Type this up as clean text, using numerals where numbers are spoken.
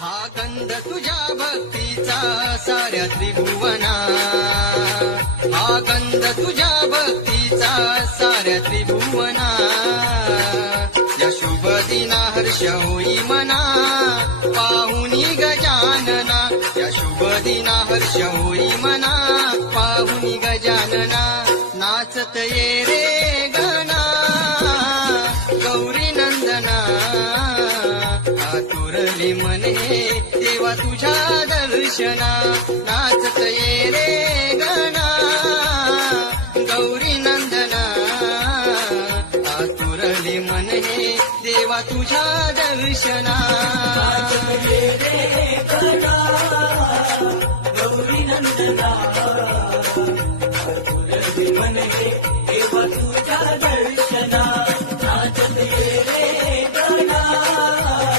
हा गंध तुझ्या भक्तीचा साऱ्या त्रिभुवना, हा गंध तुझ्या भक्तीचा साऱ्या त्रिभुवना. या शुभ दिना हर्ष होई मना पाहुनी गजानना, या शुभ दिना हर्ष होई मना पाहुनी गजानना. नाचत ये रे गणा गौरी नंदना, आतुरले मने देवा तुझ्या दर्शना. नाचत ये रे गणा गौरी नंदना, आतुरले मने देवा तुझ्या दर्शना. गौरी नंदना आतुरले मने देवा तुझ्या दर्शना.